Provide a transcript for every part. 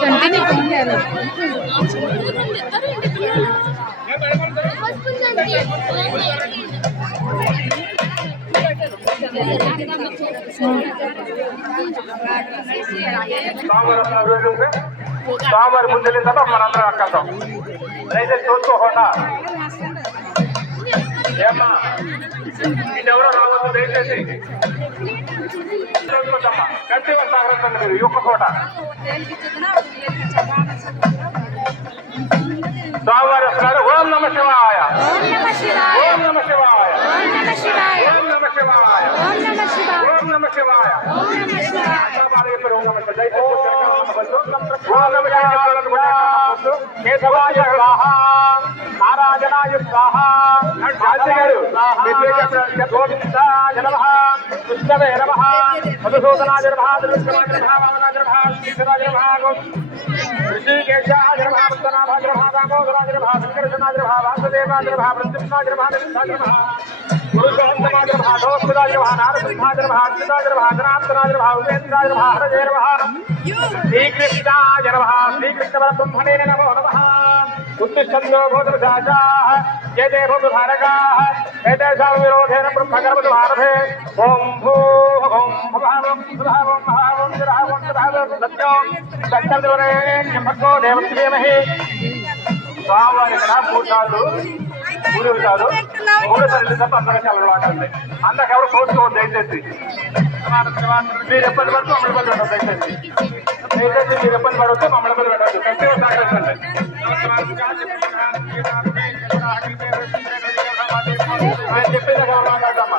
చంటిని phone చేయాలి. స్వామివారి ముందు వెళ్ళిన తర్వాత మనందరం అక్కడతాం. దయచేసి చూసుకోకుండా ఏమ్మా ఇదెవరో రావద్దు. దయచేసి చూసుకోద్దమ్మా. గట్టిగా సాగరండి మీరు ఈ ఒక్క కోట. స్వామివారి వస్తున్నారు. ఓం నమ శివాయ, ఓం నమ శివాయ, ఓం నమ శివాయ, ఓం నమ శివాయ, ఓం నమ శివాయ, ఓం నమ శివాయ, ఓం నమ శివాయ, ఓం నమ శివాయ. కేశవాయ స్వాహ, నారాయణాయ స్వాహ, గోవిందాయ నమః, కృష్ణవే నమః, మధుసూదనాయ నమః, త్రివిక్రమాయ నమః, వామనాయ నమః, శ్రీధరాయ నమః, ఋషికేశాయ నమః, పద్మనాభాయ నమః, దామోదరాయ నమః, సంకర్షణాయ నమః, వాసుదేవాయ నమః, ప్రద్యుమ్నాయ నమః, నిమిషాయ నమః, పురుషోత్తమాయ నమః, దోస్తురాయ నమః, నారసింహాయ నమః, అచ్యుతాయ నమః, జనార్దనాయ నమః, ఉపేంద్రాయ నమః, హరజే నమః, శ్రీకృష్ణాయ నమః, శ్రీకృష్ణ పరబ్రహ్మణే నమో నమః. ఉత్తిష్టంతో భూతశాచాః ఏతే భూతధారకాః ఏతేషాం విరోధేన బ్రహ్మకర్మసు భారతే. ఓం భూః ఓం భువః ఓం సువః ఓం మహః ఓం జరః ఓం తథః ఓం సత్యం సత్యదేవరేణ్యం భర్గో దేవస్య ధీమహి. స్వామివారి ఇక్కడ మూడు సార్లు మూడు సార్లు తప్ప అందరికీ అలవాటు ఉంది. అందరికి ఎవరు కోసుకోవద్దు. దయచేసి మీరు ఎప్పటి వరకు మమ్మల్ని పని పెట్టదు. దయచేసి మీరు ఎప్పటి పడవద్దు, మమ్మల్ని పని పెట్టద్దు. గట్టిగా సాగరండి. ఆయన చెప్పేది మాట్లాడమ్మా.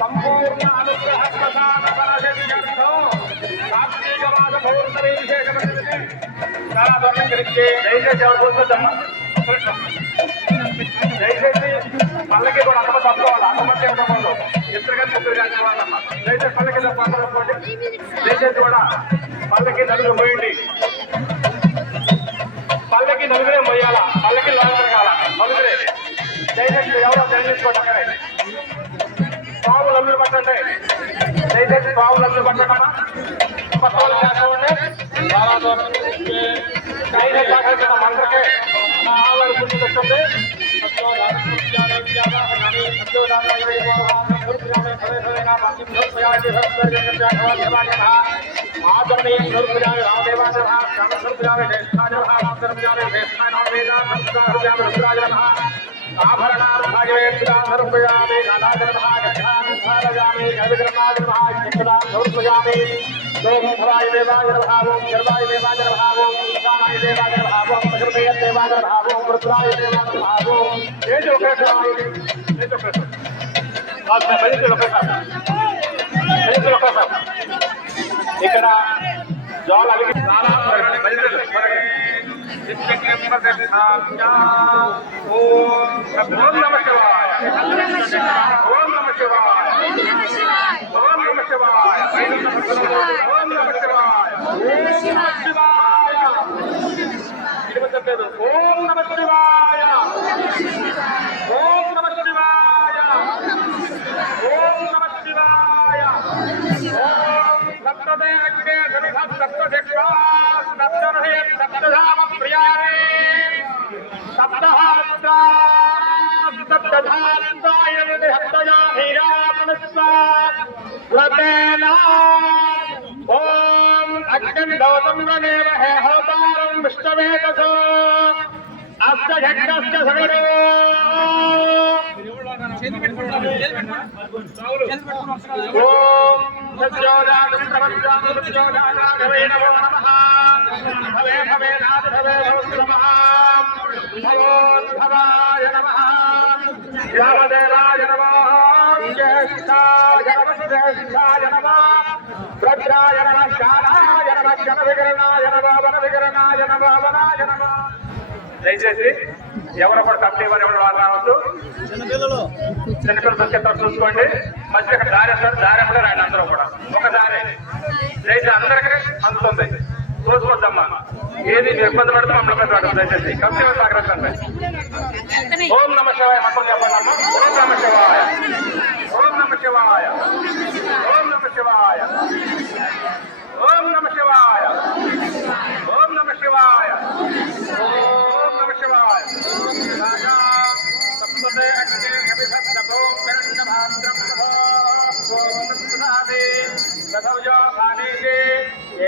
సంపూర్ణ అనుగ్రహ చాలా దూరం కలిగి దయచేసి ఎవరు చూస్తుందమ్మా. దయచేసి పల్లకి కూడా అన్నమ తప్పుకోవాలి. అన్నమంటే ఉండకూడదు. ఇద్దరుగా ముగ్గురు కాని వాళ్ళమ్మా. దయచేసి పల్లకి తప్పకోండి. దయచేసి కూడా పల్లకి నలుగురు పోయండి. పల్లకి నలుగురే మొయ్యాలా. పల్లకి లాగరగాల నలుగురే. దయచేసి ఎవరో దయచేసుకోండి. అక్కడే పావులు నలుగురు పట్టండి. దయచేసి పావులు నలుగురు పట్టండి. కొత్త వాళ్ళు చేస్తామండి. చాలా దూరం అందరికీ ఆవిడ గుర్తుకొస్తుంది. లోకభవాయ దేవాయ నమః, ఓం శర్వాయ దేవాయ నమః, ఓం ఈశానాయ దేవాయ నమః, ఓం హృదయ దేవాయ నమః, ఓం రుద్రాయ దేవాయ నమః, ఓం ఏదో ఇక్కడ జోల అలిగి ఓం నమ శివాయ, ఓం నమ శివాయ, ఓం నమ శివాయ, ఓం నమ శివాయ, ఓం నమ శివాయ, ఓం నమ శివాయ, ఓం నమ శివాయ, ఓం నమ శివాయ, ఓం సప్తదే అగ్నే సమిధ సప్తశక్త్యా సప్తమహే సప్తధామ ప్రియారే సప్తహాస్తా సప్తధానందాయ విహత్తయా హీరామనస్సా లతేనా ఓం అగ్నిదోతం వనేమహే హోతారం విష్ణవేదసో అస్త జగ్నస్త సగరో ఓం సత్యోజాతం ప్రపంచాం సత్యోజాతాగవే నమో నమః భవే భవే నాథ భవే నమః భవోద్భవాయ నమః యావదేవాయ నమః జ్యేష్ఠాయ నమః శ్రేష్ఠాయ నమః భద్రాయ నమః శాలాయ నమః జన వికరణాయ నమః వన వికరణాయ నమః వనాయ నమః. దయచేసి ఎవరు కూడా తప్పేవారు ఎవరు రావద్దు. చిన్నపిల్లలు దొరికేస్తారు చూసుకోండి. మధ్య దారి దారి కూడా రాండి అందరూ కూడా ఒక దారి. దయచేసి అందరికీ అందుతుంది. చూసుకోవద్దమ్మా, ఏది ఇబ్బంది పడితే మమ్మల్ని పెట్టాడు. దయచేసి కంపెనీ సహకరించండి. ఓం నమ శివాయ మంత్రం చెప్పండి అమ్మా. ఓం నమ శివాయ, ఓం నమ శివాయ, ఓం నమ శివాయ, ఓం నమ శివాయ, ఓం నమ శివాయ, ఓం నమ శివాయ.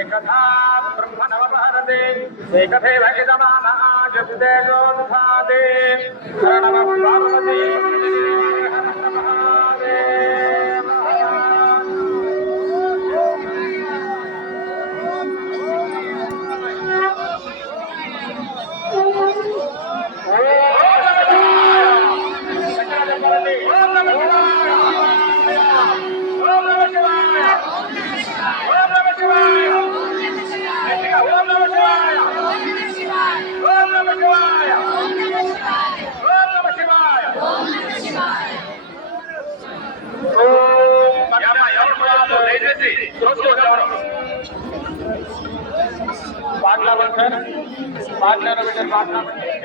एकथा ब्रह्म नवभारते एकथैव इदमाना जगते योधाते नमः पार्वती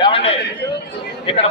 ఏమండి ఇక్కడ